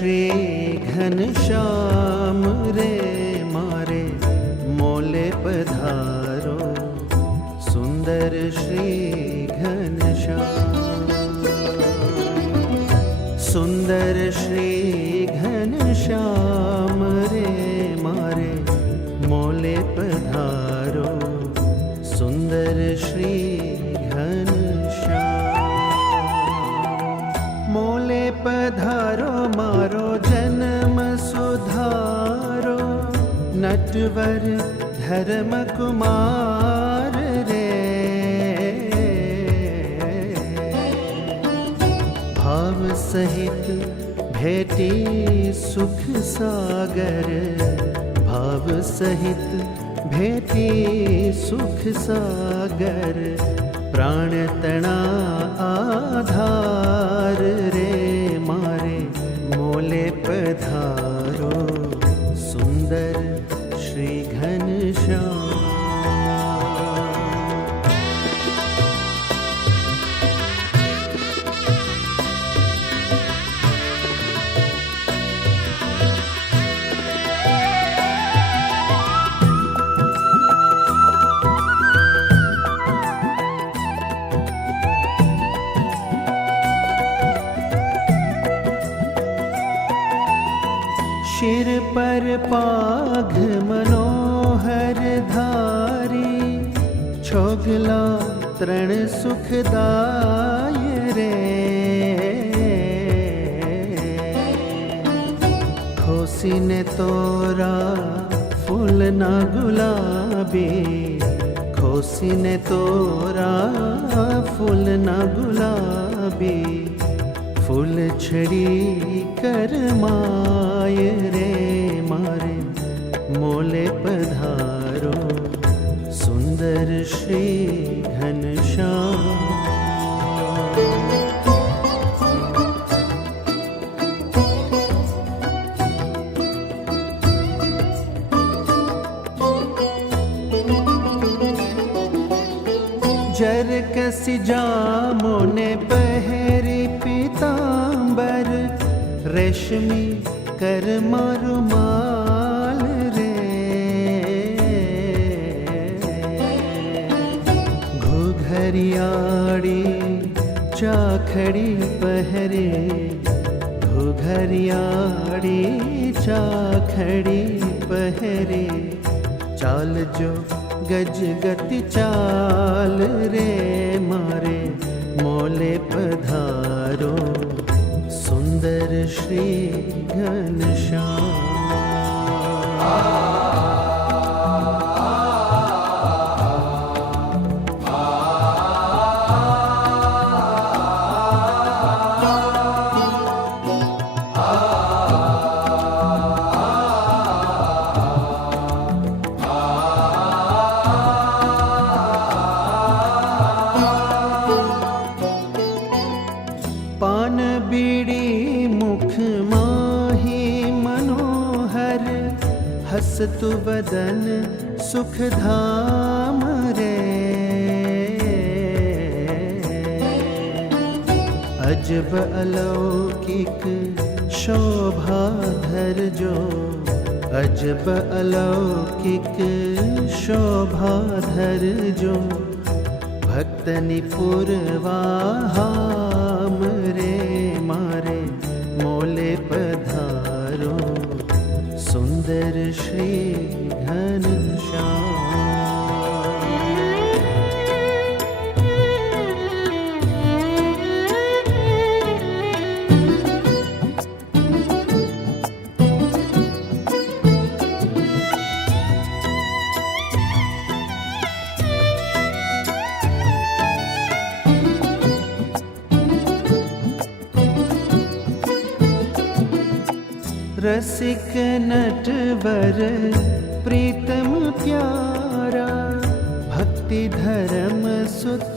श्री घनश्याम रे मारे मोले पधारो। सुंदर श्री घनश्याम, सुंदर श्री घनश्याम रे मारे मोले पधारो। सुंदर श्री घनश्याम मोले पधारो मारो जन्म सुधारो। नटवर धर्म कुमार रे भाव सहित भेटी सुख सागर। भाव सहित भेटी सुख सागर। प्राण तना आधार रे मारे मोले पधारो। सुंदर श्री घनश्याम, शिर पर पाघ मनोहर धारी। छोगला तृण सुखदाय रे खोसी ने तोरा फूल ना गुलाबी। खोसी ने तोरा फूल ना गुलाबी। फूल छड़ी कर माय रे मारे मोले पधारो। सुंदर श्री घनश्याम, जर कसी जामो ने पहरी पीतांबर। रेशमी कर मारुमाल रे घुघरियाड़ी चाखड़ी पहरे। घुघरियाड़ी चाखड़ी पहरे। चाल जो गज गति चाल रे मारे मोले पधारो। सुंदर श्री घनश्याम, पान बीड़ी मुख माही मनोहर। हसतु बदन सुख धाम रे अजब अलौकिक शोभा धर जो। अजब अलौकिक शोभा धर जो। भक्तनि पुरवाहाम रे मारे मोले पधारो। सुंदर श्री घनश्याम, रसिक नटवर प्रीतम प्यारा। भक्ति धर्म सुत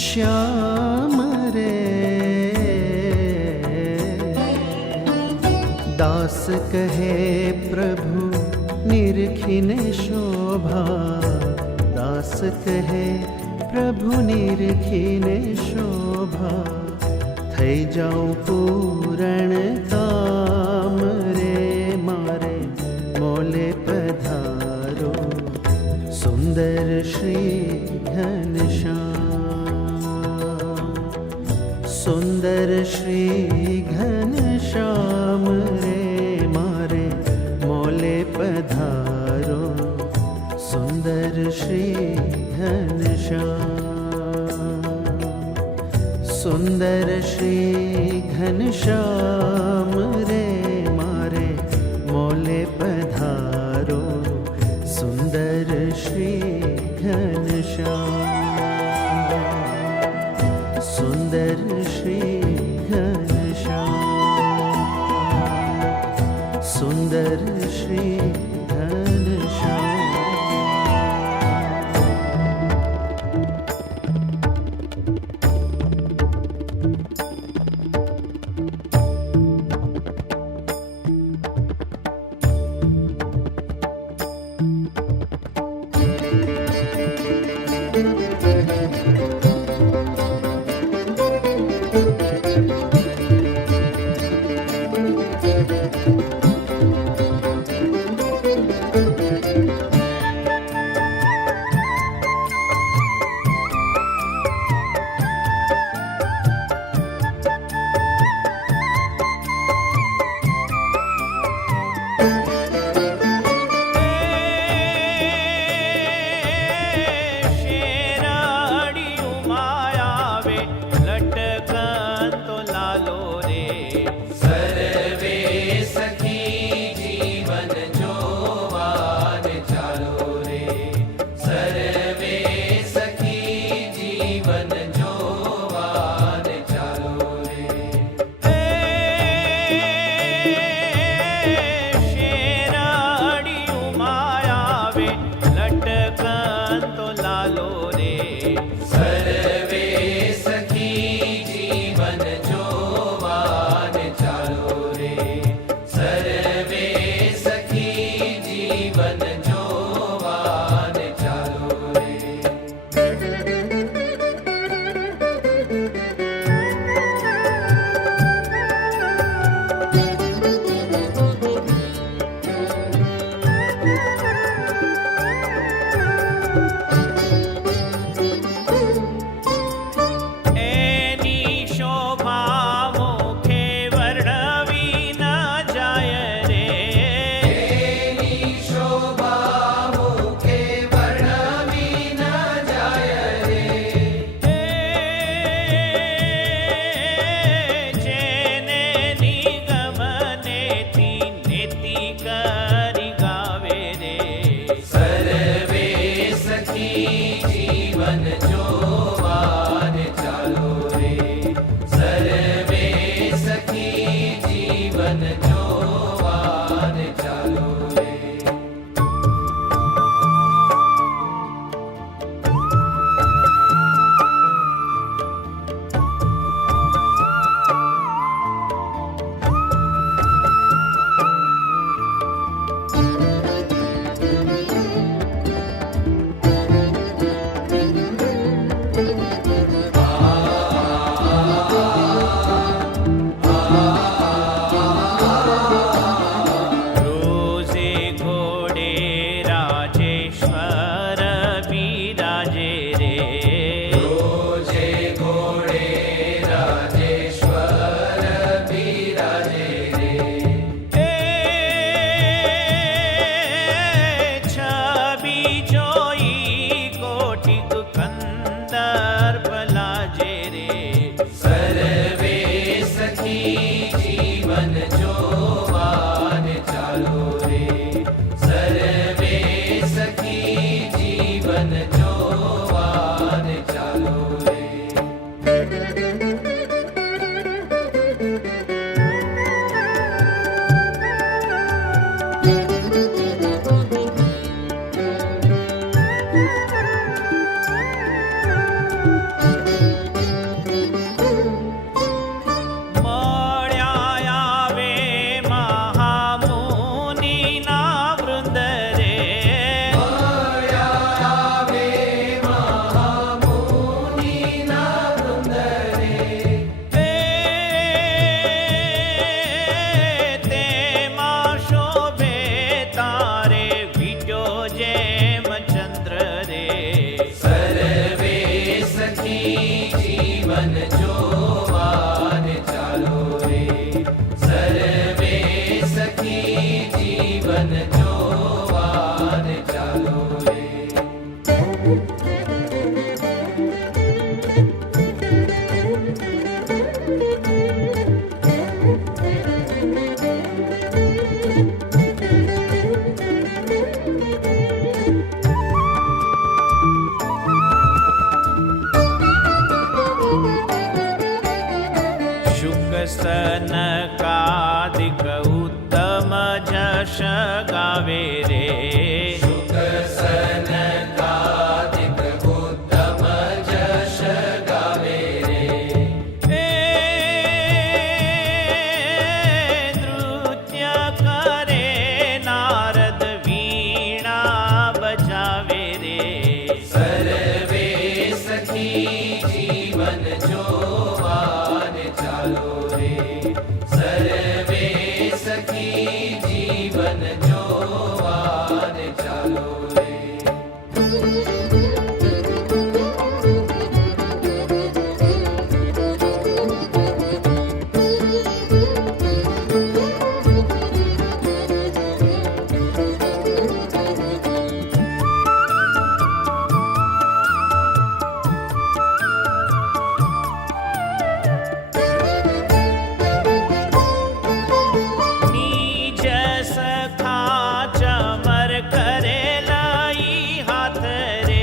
श्याम रे दास कहे प्रभु निरखिन शोभा। दास कहे प्रभु निरखिन शोभा। થઈ જાઉં પૂરણ કામ રે મારે મોલે પધારો સુંદર શ્રી ઘનશ્યામ સુંદર શ્રી ઘનશ્યામ રે મારે મોલે પધારો સુંદર શ્રી ઘનશ્યામ સુંદર શ્રી ઘનશ્યામ રે મારે મોલે પધારો સુંદર શ્રી ઘનશ્યામ સુંદર શ્રી ઘનશ્યામ સુંદર શ્રી ઘનશ્યામ સર્વે સખી જીવન જોવાને સનકાદિક ઉત્તમ જશ ગાવે રે. સનકાદિક ઉત્તમ જશ ગાવે રે. નૃત્ય કરે નારદ વીણા બજાવે રે. સર્વે સખી જીવન જોવાને ચાલો રે. સર્વે સખી જીવન જોવાને ચાલો રે. નીજ સખા ચમર કરે લઈ હાથ રે.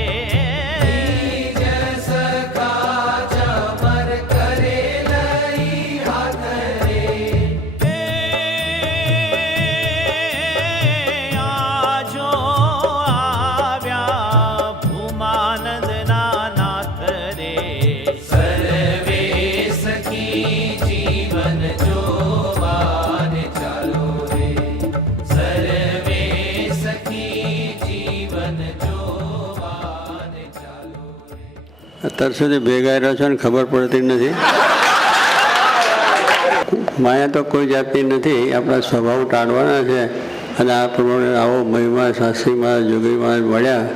નિજ સખા ચમર કરે લઈ હાથ રે. આજો આવ્યા ભૂમાનંદના નાથ રે. સર્વે સખી જીવન જોવાને ચાલો રે. સર્વે સખી જીવન જોવાને ચાલો રે. અત્યાર સુધી ભેગા રહ્યો છો ને ખબર પડતી નથી. માયા તો કોઈ જાતની નથી, આપણા સ્વભાવ ટાળવાના છે. અને આ પ્રમાણે આવો મહિમા શાસ્ત્રીમાં જોગીમાં મળ્યા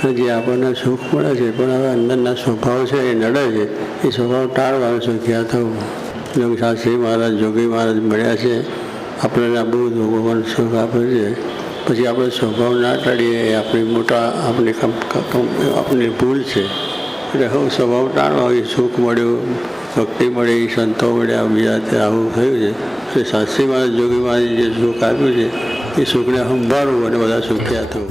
અને જે આપણને સુખ મળે છે, પણ હવે અંદરના સ્વભાવ છે એ નડે છે, એ સ્વભાવ ટાળવાનો સુખ્યા થવું. યોગ શાસ્ત્રી મહારાજ જોગી મહારાજ મળ્યા છે, આપણને આ બહુ ભગવાન સુખ આપે છે. પછી આપણે સ્વભાવ ના ટાળીએ એ આપણી મોટા આપણી ભૂલ છે. એટલે હવે સ્વભાવ ટાળવા એ સુખ મળ્યું, ભક્તિ મળી, સંતો મળ્યા, બીજા ત્યાં આવું થયું છે. એટલે શાસ્ત્રી મહારાજ જોગી મહારાજ જે સુખ આપ્યું છે એ સુખને સંભાળવું અને બધા સુખ્યા થવું.